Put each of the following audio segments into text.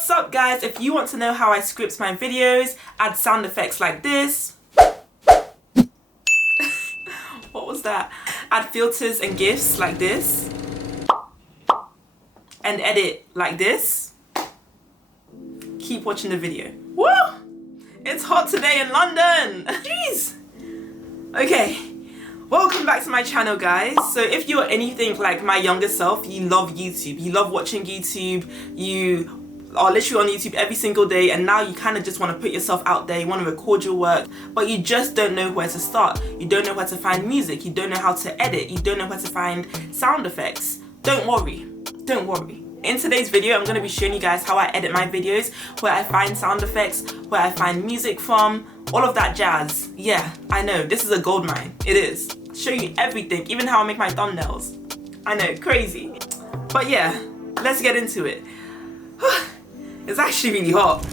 What's up guys? If you want to know how I script my videos, add sound effects like this. What was that? Add filters and gifs like this. And edit like this. Keep watching the video. Woo! It's hot today in London! Jeez! Okay, welcome back to my channel guys. So if you're anything like my younger self, you love YouTube, you love watching YouTube, you are literally on YouTube every single day, and now you kind of just want to put yourself out there, you want to record your work, but you just don't know where to start. You don't know where to find music, you don't know how to edit, you don't know where to find sound effects. Don't worry, don't worry. In today's video, I'm going to be showing you guys how I edit my videos, where I find sound effects, where I find music from, all of that jazz. Yeah, I know, this is a gold mine. It is. Show you everything, even how I make my thumbnails. I know, crazy. But yeah, let's get into it. It's actually really hot.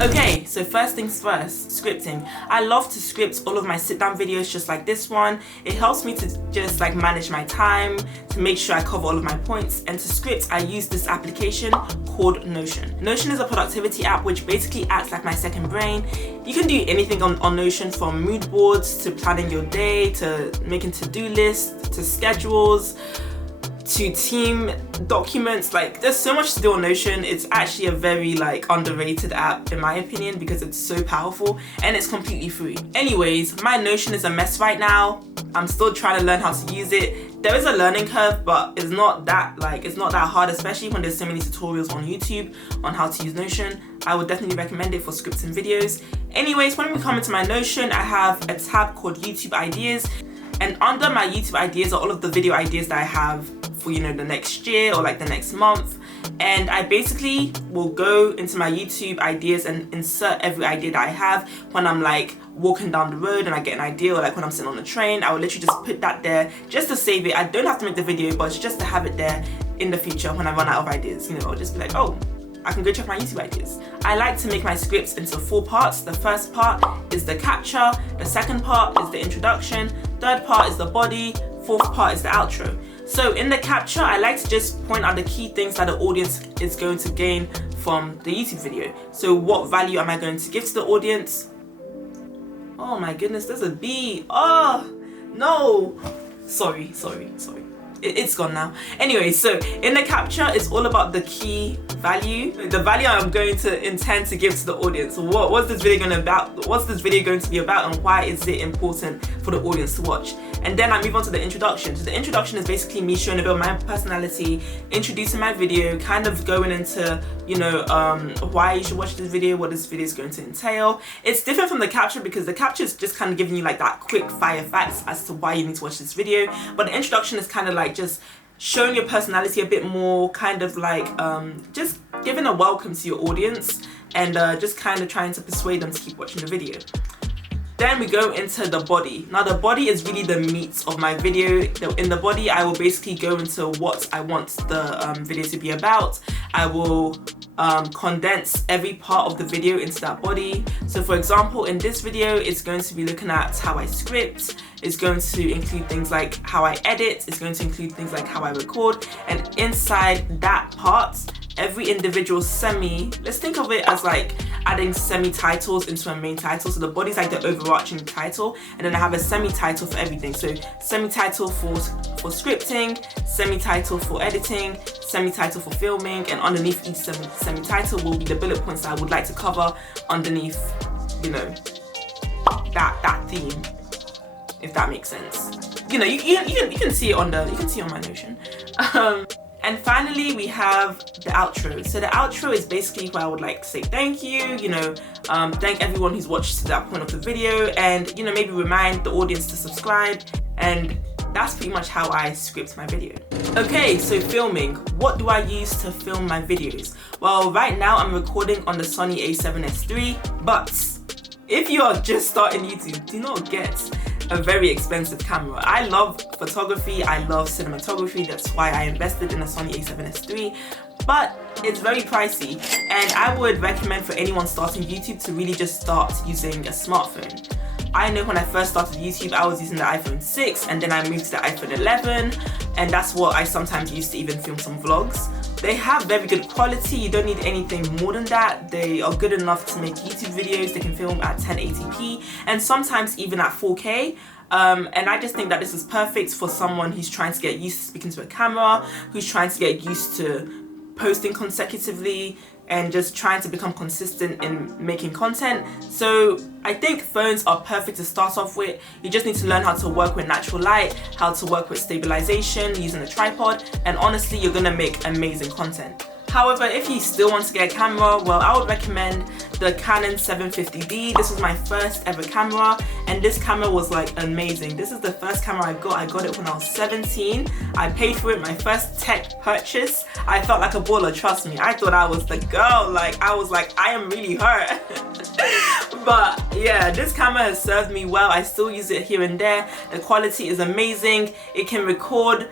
Okay, so first things first, scripting. I love to script all of my sit-down videos just like this one. It helps me to just like manage my time, to make sure I cover all of my points. And to script, I use this application called Notion. Notion is a productivity app which basically acts like my second brain. You can do anything on Notion, from mood boards to planning your day, to making to-do lists, to schedules, to team documents. Like, there's so much to do on Notion. It's actually a very like underrated app in my opinion because it's so powerful and it's completely free. Anyways, my Notion is a mess right now. I'm still trying to learn how to use it. There is a learning curve, but it's not that hard, especially when there's so many tutorials on YouTube on how to use Notion. I would definitely recommend it for scripting videos. Anyways, when we come into my Notion, I have a tab called YouTube Ideas. And under my YouTube ideas are all of the video ideas that I have for, you know, the next year or like the next month. And I basically will go into my YouTube ideas and insert every idea that I have. When I'm like walking down the road and I get an idea, or like when I'm sitting on the train, I will literally just put that there just to save it. I don't have to make the video, but it's just to have it there in the future when I run out of ideas. You know, I'll just be like, oh, I can go check my YouTube ideas. I like to make my scripts into 4 parts. The first part is the capture, the second part is the introduction, third part is the body, fourth part is the outro. So in the capture, I like to just point out the key things that the audience is going to gain from the YouTube video. So what value am I going to give to the audience? Oh my goodness, there's a bee. Oh, no. Sorry. It's gone now. Anyway, so in the capture, it's all about the key value, the value I'm going to intend to give to the audience. What's this video going to be about, and why is it important for the audience to watch? And then I move on to the introduction. So the introduction is basically me showing a bit of my personality, introducing my video, kind of going into, you know, why you should watch this video, what this video is going to entail. It's different from the capture because the capture is just kind of giving you like that quick fire facts as to why you need to watch this video. But the introduction is kind of like just showing your personality a bit more, kind of like just giving a welcome to your audience and just kind of trying to persuade them to keep watching the video. Then we go into the body. Now the body is really the meat of my video. In the body, I will basically go into what I want the video to be about. I will condense every part of the video into that body. So for example, in this video, it's going to be looking at how I script. It's going to include things like how I edit. It's going to include things like how I record. And inside that part, every individual let's think of it as like adding semi-titles into a main title. So the body's like the overarching title, and then I have a semi-title for everything. So semi-title for scripting, semi-title for editing, semi-title for filming, and underneath each semi-title will be the bullet points that I would like to cover underneath, you know, that theme, if that makes sense. You know, you can see it on my Notion. And finally, we have the outro. So the outro is basically where I would like to say thank you, you know, thank everyone who's watched to that point of the video, and, you know, maybe remind the audience to subscribe. And that's pretty much how I script my video. Okay, so filming. What do I use to film my videos? Well, right now I'm recording on the Sony a7S III, but if you are just starting YouTube, do not get a very expensive camera. I love photography, I love cinematography, that's why I invested in a Sony a7S III, but it's very pricey, and I would recommend for anyone starting YouTube to really just start using a smartphone. I know when I first started YouTube, I was using the iPhone 6 and then I moved to the iPhone 11, and that's what I sometimes use to even film some vlogs. They have very good quality. You don't need anything more than that. They are good enough to make YouTube videos. They can film at 1080p and sometimes even at 4K. And I just think that this is perfect for someone who's trying to get used to speaking to a camera, who's trying to get used to posting consecutively, and just trying to become consistent in making content. So I think phones are perfect to start off with. You just need to learn how to work with natural light, how to work with stabilization using a tripod, and honestly, you're gonna make amazing content. However, if you still want to get a camera, well, I would recommend the Canon 750D. This was my first ever camera, and this camera was like amazing. This is the first camera I got. I got it when I was 17. I paid for it, my first tech purchase. I felt like a baller, trust me. I thought I was the girl. Like, I was like, I am really her. But yeah, this camera has served me well. I still use it here and there. The quality is amazing. It can record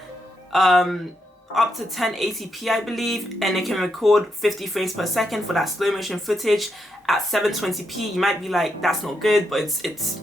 up to 1080p, I believe, and it can record 50 frames per second for that slow motion footage at 720p. You might be like, that's not good, but it's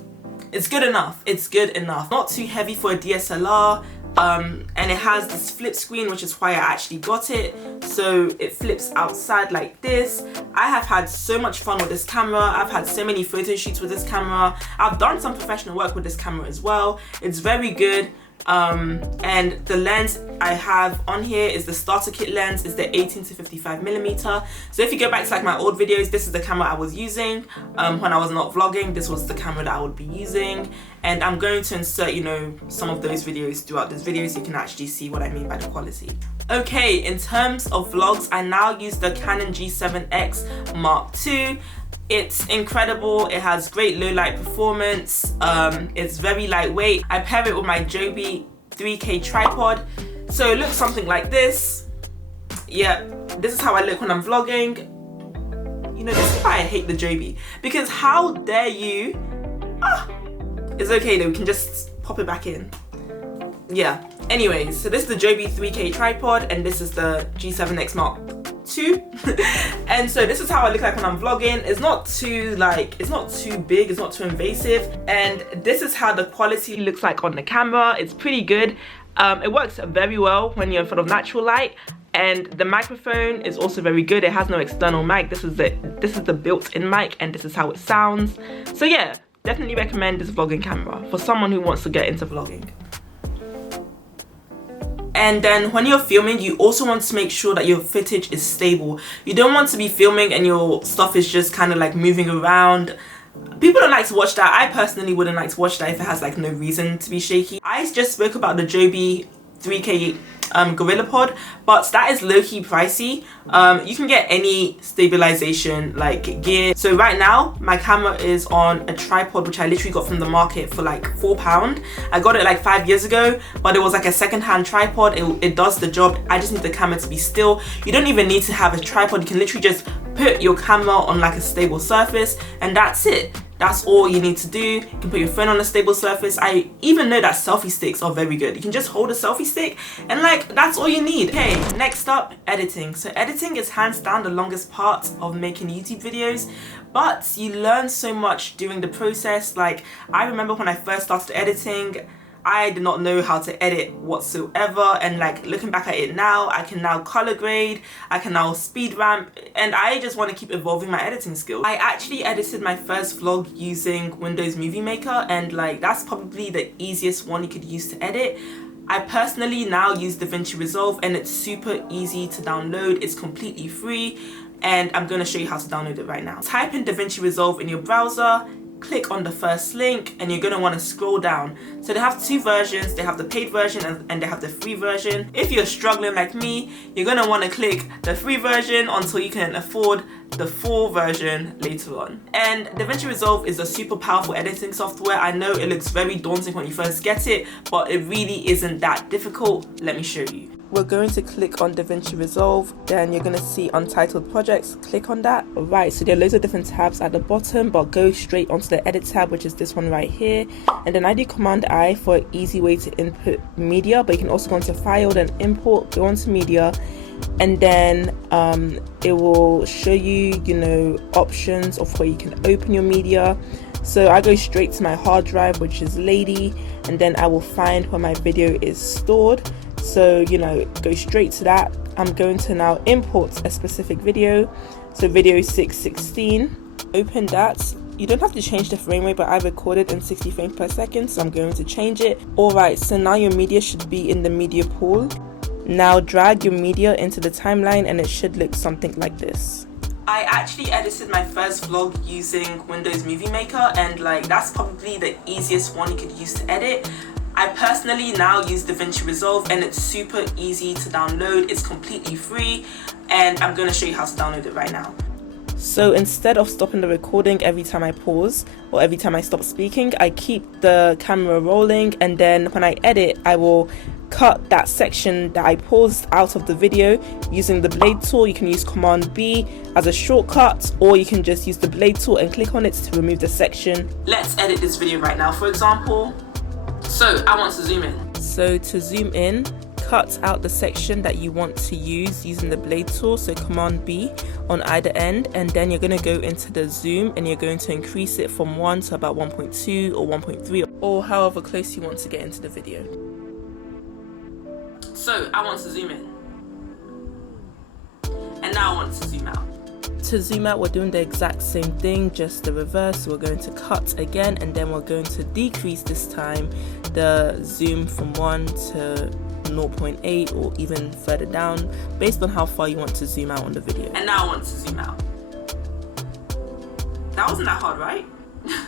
good enough. It's good enough. Not too heavy for a DSLR, and it has this flip screen, which is why I actually got it. So it flips outside like this. I have had so much fun with this camera. I've had so many photo shoots with this camera. I've done some professional work with this camera as well. It's very good. And the lens I have on here is the starter kit lens. It's the 18 to 55mm. So if you go back to like my old videos, this is the camera I was using when I was not vlogging. This was the camera that I would be using, and I'm going to insert, you know, some of those videos throughout this video so you can actually see what I mean by the quality. Okay, in terms of vlogs, I now use the Canon G7X Mark II. It's incredible. It has great low light performance. It's very lightweight. I pair it with my Joby 3K tripod. So it looks something like this. Yeah, this is how I look when I'm vlogging. You know, this is why I hate the Joby, because how dare you? It's okay though, we can just pop it back in. Yeah, anyways, so this is the Joby 3K tripod, and this is the G7X Mark II. And so this is how I look like when I'm vlogging. It's not too it's not too big, it's not too invasive, and this is how the quality looks like on the camera. It's pretty good. It works very well when you're in front of natural light, and the microphone is also very good. It has no external mic. This is the built-in mic, and this is how it sounds. So yeah, definitely recommend this vlogging camera for someone who wants to get into vlogging. And then when you're filming, you also want to make sure that your footage is stable. You don't want to be filming and your stuff is just kind of like moving around. People don't like to watch that. I personally wouldn't like to watch that if it has like no reason to be shaky. I just spoke about the Joby 3K GorillaPod, but that is low-key pricey. You can get any stabilization like gear. So right now my camera is on a tripod which I literally got from the market for like £4. I got it like 5 years ago, but it was like a second-hand tripod. It does the job. I just need the camera to be still. You don't even need to have a tripod. You can literally just put your camera on like a stable surface, and that's it. That's all you need to do. You can put your phone on a stable surface. I even know that selfie sticks are very good. You can just hold a selfie stick and like, that's all you need. Okay, next up, editing. So editing is hands down the longest part of making YouTube videos, but you learn so much during the process. Like, I remember when I first started editing, I did not know how to edit whatsoever, and like looking back at it now, I can now color grade, I can now speed ramp, and I just want to keep evolving my editing skills. I actually edited my first vlog using Windows Movie Maker, and like that's probably the easiest one you could use to edit. I personally now use Davinci Resolve, and it's super easy to download. It's completely free, and I'm going to show you how to download it right now. Type in Davinci Resolve in your browser, click on the first link, and you're going to want to scroll down. So they have two versions. They have the paid version and they have the free version. If you're struggling like me, you're going to want to click the free version until you can afford the full version later on. And Davinci Resolve is a super powerful editing software. I know it looks very daunting when you first get it, but it really isn't that difficult. Let me show you. We're going to click on Davinci Resolve, then you're going to see Untitled Projects. Click on that. Right, so there are loads of different tabs at the bottom, but go straight onto the Edit tab, which is this one right here. And then I do Command I for an easy way to input media, but you can also go into File, then Import, go onto Media, and then it will show you, you know, options of where you can open your media. So I go straight to my hard drive, which is Lady, and then I will find where my video is stored. So, go straight to that. I'm going to now import a specific video. So video 616, open that. You don't have to change the frame rate, but I recorded in 60 frames per second, so I'm going to change it. Alright, so now your media should be in the media pool. Now drag your media into the timeline and it should look something like this. I actually edited my first vlog using Windows Movie Maker, and that's probably the easiest one you could use to edit. I personally now use Davinci Resolve, and it's super easy to download. It's completely free, and I'm going to show you how to download it right now. So instead of stopping the recording every time I pause or every time I stop speaking, I keep the camera rolling, and then when I edit, I will cut that section that I paused out of the video using the blade tool. You can use Command B as a shortcut, or you can just use the blade tool and click on it to remove the section. Let's edit this video right now, for example. So I want to zoom in. So to zoom in, cut out the section that you want to use using the blade tool, so Command B on either end, and then you're going to go into the zoom and you're going to increase it from 1 to about 1.2 or 1.3 or however close you want to get into the video. So I want to zoom in, and now I want to zoom out. To zoom out, we're doing the exact same thing, just the reverse. We're going to cut again, and then we're going to decrease this time the zoom from 1 to 0.8 or even further down based on how far you want to zoom out on the video. And now I want to zoom out. That wasn't that hard, right?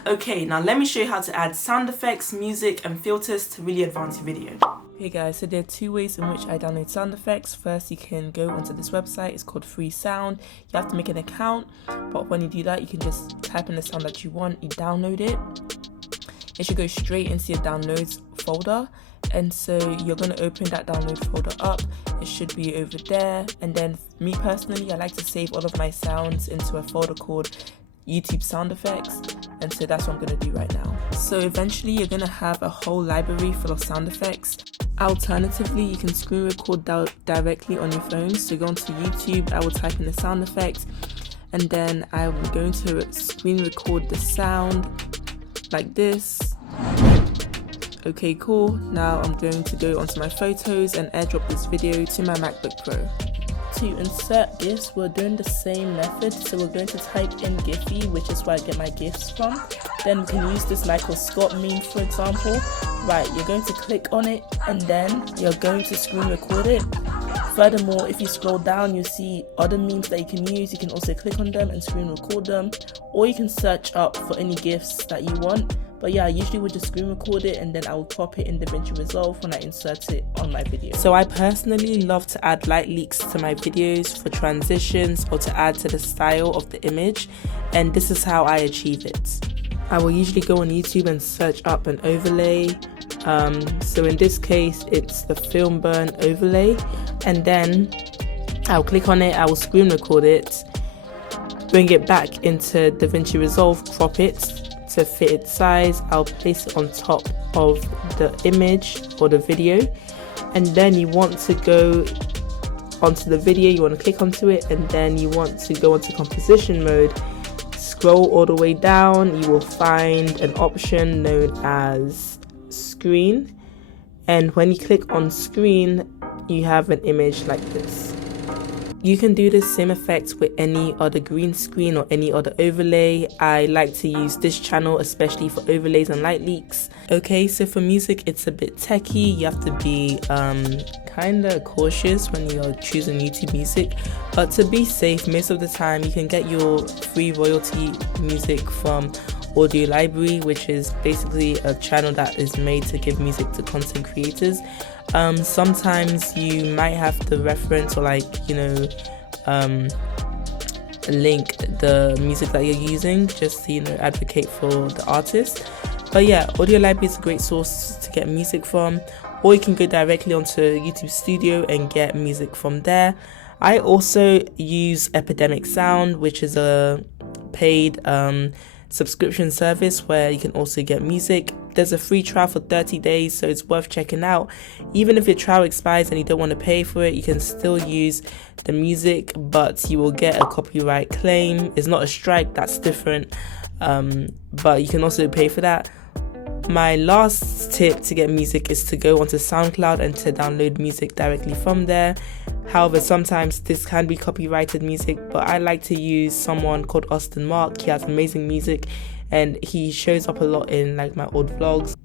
Okay, now let me show you how to add sound effects, music and filters to really advance your video. Hey guys, so there are two ways in which I download sound effects. First, you can go onto this website. It's called Free Sound. You have to make an account, but when you do that, you can just type in the sound that you want, you download it. It should go straight into your downloads folder, and so you're going to open that download folder up. It should be over there, and then me personally, I like to save all of my sounds into a folder called YouTube sound effects, and so that's what I'm going to do right now. So eventually you're going to have a whole library full of sound effects. Alternatively, you can screen record directly on your phone. So go onto YouTube, I will type in the sound effects, and then I'm going to screen record the sound like this. Okay, cool. Now I'm going to go onto my photos and airdrop this video to my MacBook Pro. To insert GIFs, we're doing the same method. So we're going to type in Giphy, which is where I get my GIFs from. Then we can use this Michael Scott meme, for example. Right, you're going to click on it, and then you're going to screen record it. Furthermore, if you scroll down, you'll see other memes that you can use. You can also click on them and screen record them, or you can search up for any GIFs that you want. But yeah, I usually would just screen record it, and then I will crop it in Davinci Resolve when I insert it on my video. So I personally love to add light leaks to my videos for transitions or to add to the style of the image, and this is how I achieve it. I will usually go on YouTube and search up an overlay. So in this case, it's the film burn overlay, and then I'll click on it, I will screen record it, bring it back into Davinci Resolve, crop it to fit its size. I'll place it on top of the image or the video, and then you want to go onto the video, you want to click onto it, and then you want to go into composition mode. Scroll all the way down, you will find an option known as screen, and when you click on screen, you have an image like this. You can do the same effect with any other green screen or any other overlay. I like to use this channel especially for overlays and light leaks. Okay, so for music, it's a bit techy. You have to be kind of cautious when you're choosing YouTube music, but to be safe, most of the time you can get your free royalty music from Audio Library, which is basically a channel that is made to give music to content creators. Sometimes you might have to reference or link the music that you're using just to advocate for the artist. But yeah, Audio Library is a great source to get music from, or you can go directly onto YouTube Studio and get music from there. I also use Epidemic Sound, which is a paid subscription service where you can also get music. There's a free trial for 30 days, so it's worth checking out. Even if your trial expires and you don't want to pay for it, you can still use the music, but you will get a copyright claim. It's not a strike, that's different. but you can also pay for that. My last tip to get music is to go onto SoundCloud and to download music directly from there. However, sometimes this can be copyrighted music, but I like to use someone called Austin Mark. He has amazing music and he shows up a lot in like my old vlogs.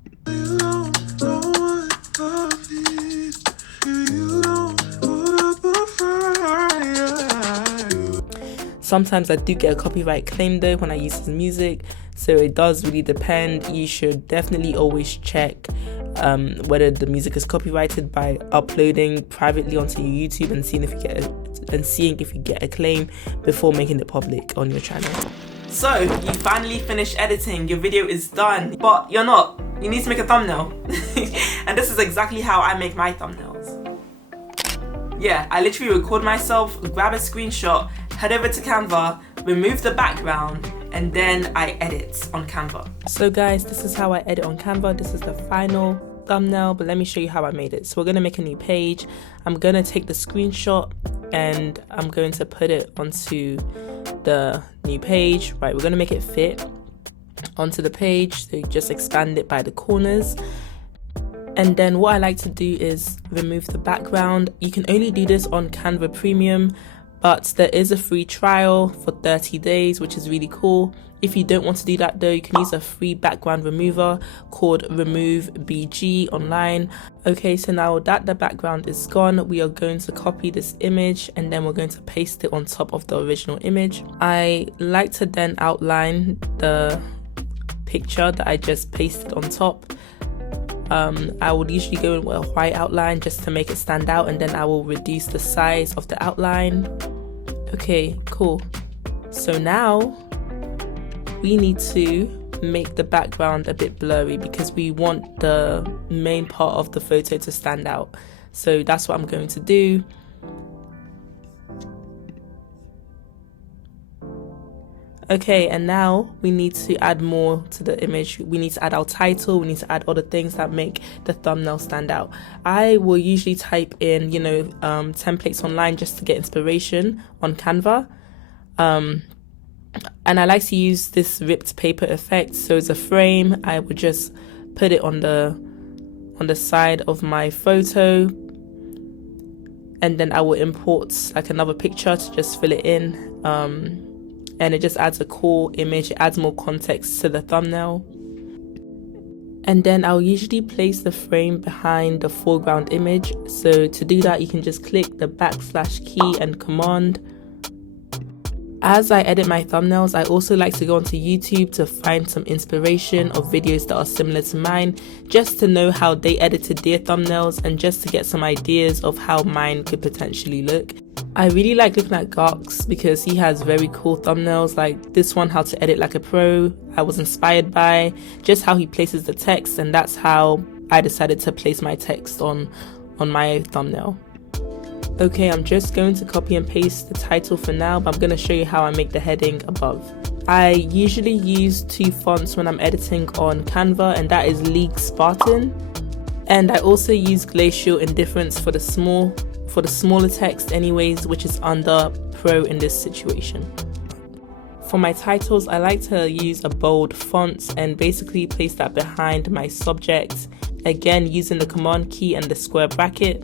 Sometimes I do get a copyright claim though when I use his music, so it does really depend. You should definitely always check whether the music is copyrighted by uploading privately onto your YouTube and seeing if you get a claim before making it public on your channel. So you finally finished editing, your video is done, but you're not. You need to make a thumbnail. And this is exactly how I make my thumbnails. Yeah, I literally record myself, grab a screenshot, head over to Canva, remove the background, and then I edit on Canva. So guys, this is how I edit on Canva. This is the final thumbnail, but let me show you how I made it. So we're gonna make a new page. I'm gonna take the screenshot and I'm going to put it onto the new page. Right, we're gonna make it fit onto the page. So you just expand it by the corners. And then what I like to do is remove the background. You can only do this on Canva Premium, but there is a free trial for 30 days, which is really cool. If you don't want to do that though, you can use a free background remover called Remove BG online. Okay, so now that the background is gone, we are going to copy this image and then we're going to paste it on top of the original image. I like to then outline the picture that I just pasted on top. I would usually go in with a white outline just to make it stand out, and then I will reduce the size of the outline. Okay, cool. So now we need to make the background a bit blurry because we want the main part of the photo to stand out. So that's what I'm going to do. Okay, and now we need to add more to the image. We need to add our title, we need to add other things that make the thumbnail stand out. I will usually type in, templates online just to get inspiration on Canva. And I like to use this ripped paper effect. So as a frame, I would just put it on the side of my photo. And then I will import like another picture to just fill it in. And it just adds a cool image, it adds more context to the thumbnail. And then I'll usually place the frame behind the foreground image. So to do that, you can just click the / key and command. As I edit my thumbnails, I also like to go onto YouTube to find some inspiration of videos that are similar to mine, just to know how they edited their thumbnails and just to get some ideas of how mine could potentially look. I really like looking at Gifs because he has very cool thumbnails, like this one, How to Edit Like a Pro. I was inspired by just how he places the text, and that's how I decided to place my text on my thumbnail. Okay, I'm just going to copy and paste the title for now, but I'm going to show you how I make the heading above. I usually use two fonts when I'm editing on Canva, and that is League Spartan. And I also use Glacial Indifference for the smaller text anyways, which is under Pro in this situation. For my titles, I like to use a bold font and basically place that behind my subject, again using the command key and the square bracket.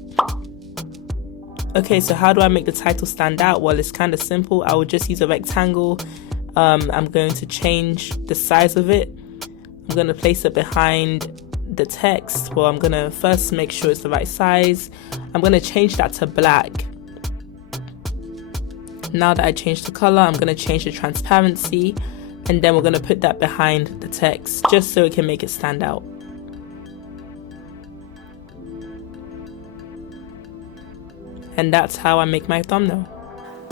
Okay, so how do I make the title stand out? Well, it's kind of simple. I will just use a rectangle. I'm going to change the size of it. I'm going to place it behind the text. Well, I'm going to first make sure it's the right size. I'm going to change that to black. Now that I changed the color, I'm going to change the transparency, and then we're going to put that behind the text just so it can make it stand out. And that's how I make my thumbnail.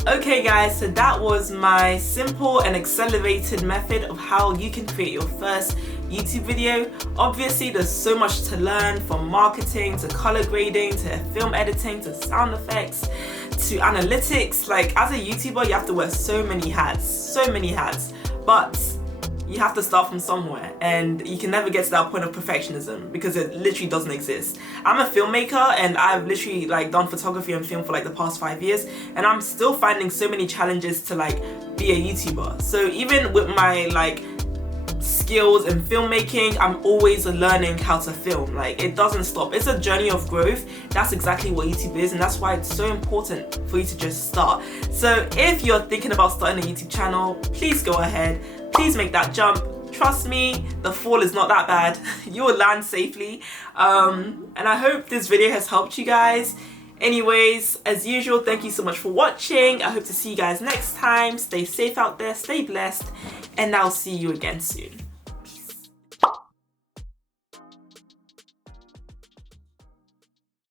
Okay guys, so that was my simple and accelerated method of how you can create your first YouTube video. Obviously there's so much to learn, from marketing to color grading to film editing to sound effects to analytics. Like, as a YouTuber you have to wear so many hats, but you have to start from somewhere, and you can never get to that point of perfectionism because it literally doesn't exist. I'm a filmmaker and I've literally done photography and film for the past 5 years, and I'm still finding so many challenges to be a YouTuber. So even with my skills in filmmaking. I'm always learning how to film. Like, it doesn't stop. It's a journey of growth. That's exactly what YouTube is, and that's why it's so important for you to just start. So if you're thinking about starting a YouTube channel, please go ahead. Please make that jump. Trust me, the fall is not that bad. You will land safely. And I hope this video has helped you guys. Anyways, as usual, thank you so much for watching. I hope to see you guys next time. Stay safe out there, stay blessed, and I'll see you again soon.